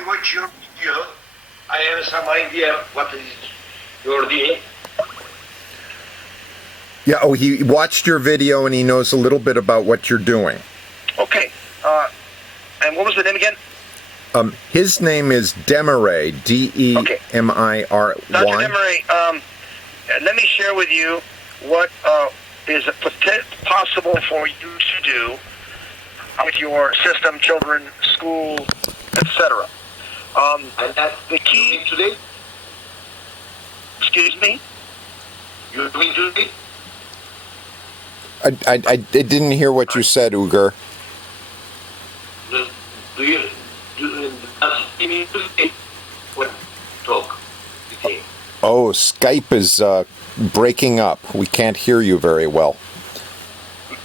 I watch your video. I have some idea what is you're doing. Yeah, oh, he watched your video and he knows a little bit about what you're doing. Okay. And what was the name again? His name is Demiray, Demiry. Dr. Demiray, let me share with you what is possible for you to do with your system, children, school, etc. And that's the key today? Excuse me? You're doing today? I didn't hear what you said, Ugur. Do you what talk? Okay. Oh, Skype is breaking up. We can't hear you very well.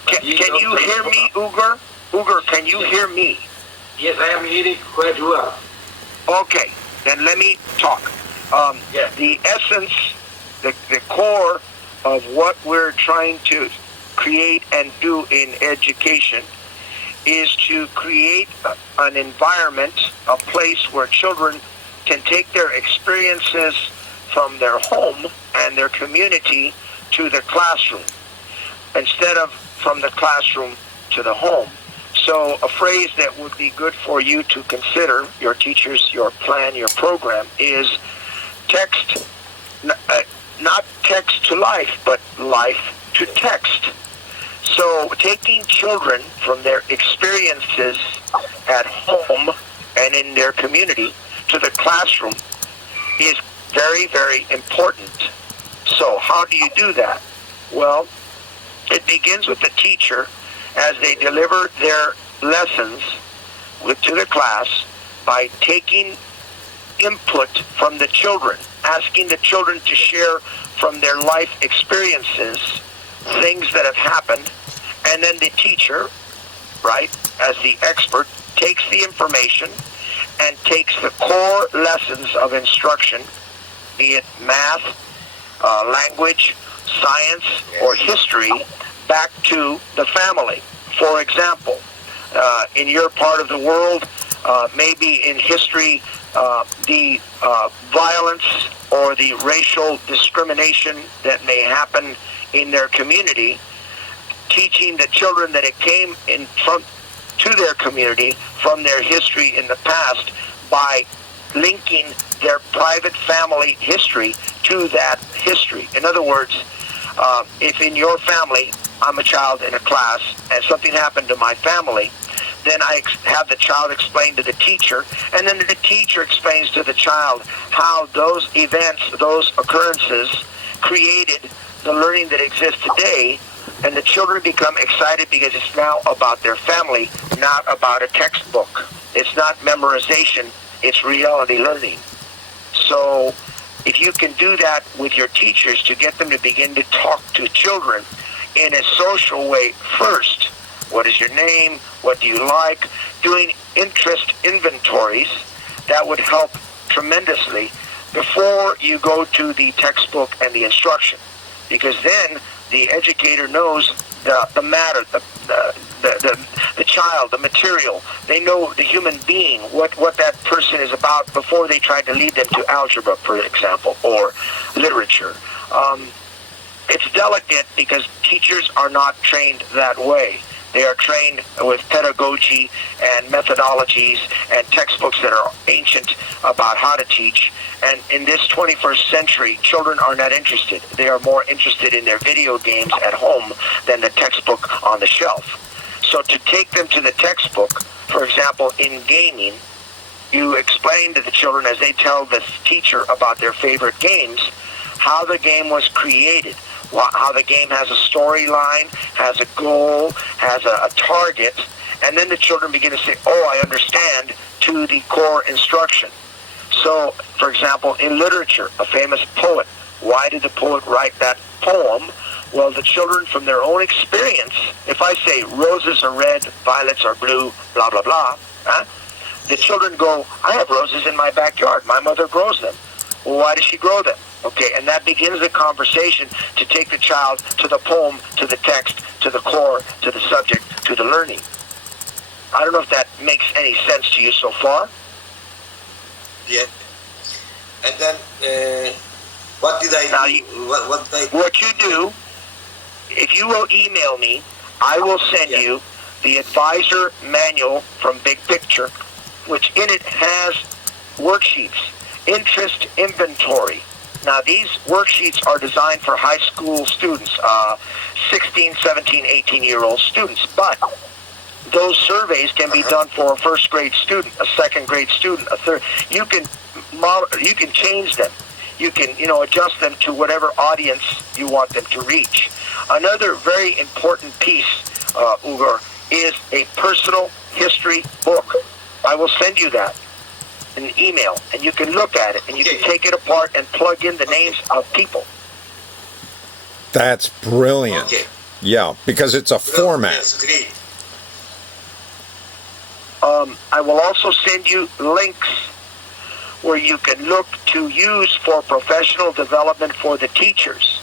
Can you hear me, Ugur? Ugur, can you hear me? Yes, I am hearing quite well. Okay, then let me talk. The essence, the core of what we're trying to create and do in education is to create an environment, a place where children can take their experiences from their home and their community to the classroom, instead of from the classroom to the home. So a phrase that would be good for you to consider, your teachers, your plan, your program, is text, not text to life, but life to text. So taking children from their experiences at home and in their community to the classroom is very, very important. So how do you do that? Well, it begins with the teacher as they deliver their lessons to the class by taking input from the children, asking the children to share from their life experiences, things that have happened, and then the teacher, right, as the expert, takes the information and takes the core lessons of instruction, be it math, language, science, or history, back to the family. For example, in your part of the world, maybe in history, the violence or the racial discrimination that may happen in their community, teaching the children that it came in from to their community from their history in the past by linking their private family history to that history. In other words, if in your family, I'm a child in a class, and something happened to my family, then I have the child explain to the teacher, and then the teacher explains to the child how those events, those occurrences created the learning that exists today, and the children become excited because it's now about their family, not about a textbook. It's not memorization, it's reality learning. So if you can do that with your teachers to get them to begin to talk to children in a social way first, what is your name, what do you like, doing interest inventories, that would help tremendously before you go to the textbook and the instruction. Because then the educator knows the matter, the child, the material. They know the human being, what that person is about before they try to lead them to algebra, for example, or literature. It's delicate because teachers are not trained that way. They are trained with pedagogy and methodologies and textbooks that are ancient about how to teach. And in this 21st century, children are not interested. They are more interested in their video games at home than the textbook on the shelf. So to take them to the textbook, for example, in gaming, you explain to the children as they tell the teacher about their favorite games, how the game was created, how the game has a storyline, has a goal, has a target, and then the children begin to say, oh, I understand, to the core instruction. So, for example, in literature, a famous poet, why did the poet write that poem? Well, the children from their own experience, if I say roses are red, violets are blue, blah, blah, blah, the children go, I have roses in my backyard. My mother grows them. Well, why does she grow them? Okay, and that begins the conversation to take the child to the poem, to the text, to the core, to the subject, to the learning. I don't know if that makes any sense to you so far. Yeah. And then, what did I Now do? What did I What you do, if you will email me, I will send you the advisor manual from Big Picture, which in it has worksheets, interest inventory. Now, these worksheets are designed for high school students, 16, 17, 18-year-old students, but those surveys can be done for a first grade student, a second grade student, a third. You can change them. You can, adjust them to whatever audience you want them to reach. Another very important piece, Ugur, is a personal history book. I will send you that in an email, and you can look at it, and you can take it apart and plug in the names of people. That's brilliant. Okay. Yeah, because it's a format. Yes, great. I will also send you links where you can look to use for professional development for the teachers.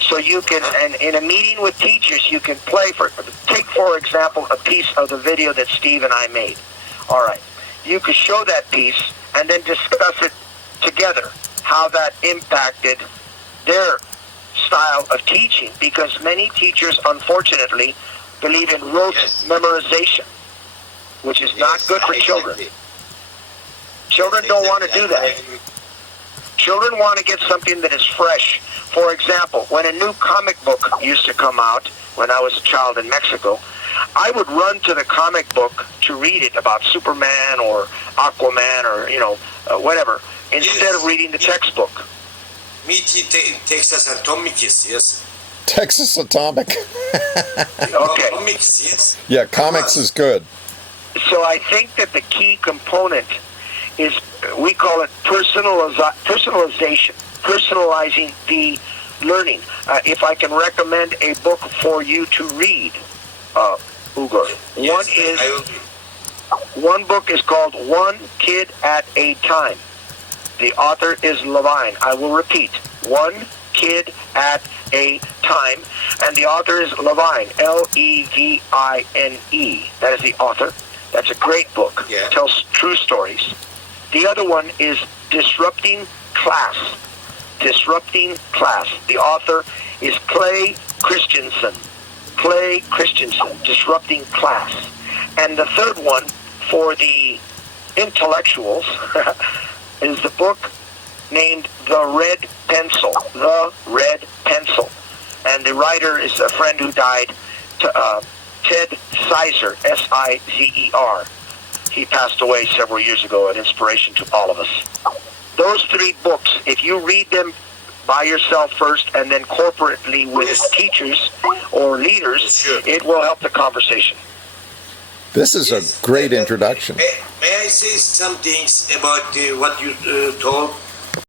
So you can, and in a meeting with teachers, you can take for example, a piece of the video that Steve and I made. All right. You could show that piece and then discuss it together, how that impacted their style of teaching, because many teachers, unfortunately, believe in rote memorization, which is not good for children. Children don't want to do that. Children want to get something that is fresh. For example, when a new comic book used to come out, when I was a child in Mexico, I would run to the comic book to read it about Superman or Aquaman or, whatever, instead of reading the textbook. Me too, Texas Atomics, yes. Texas Atomic. Okay. Comics, yes. Yeah, comics is good. So I think that the key component is, we call it personalization, personalizing the learning. If I can recommend a book for you to read, Ugur, one book is called One Kid at a Time. The author is Levine. I will repeat, One Kid at a Time, and the author is Levine, Levine. That is the author. That's a great book. Yeah. Tells true stories. The other one is Disrupting Class. Disrupting Class. The author is Clay Christensen. Clay Christensen, Disrupting Class. And the third one, for the intellectuals, is the book named The Red Pencil. The Red Pencil. And the writer is a friend who died, Ted Sizer, Sizer. He passed away several years ago, an inspiration to all of us. Those three books, if you read them by yourself first and then corporately with teachers or leaders, it will help the conversation. This is a great introduction. May I say some things about what you told?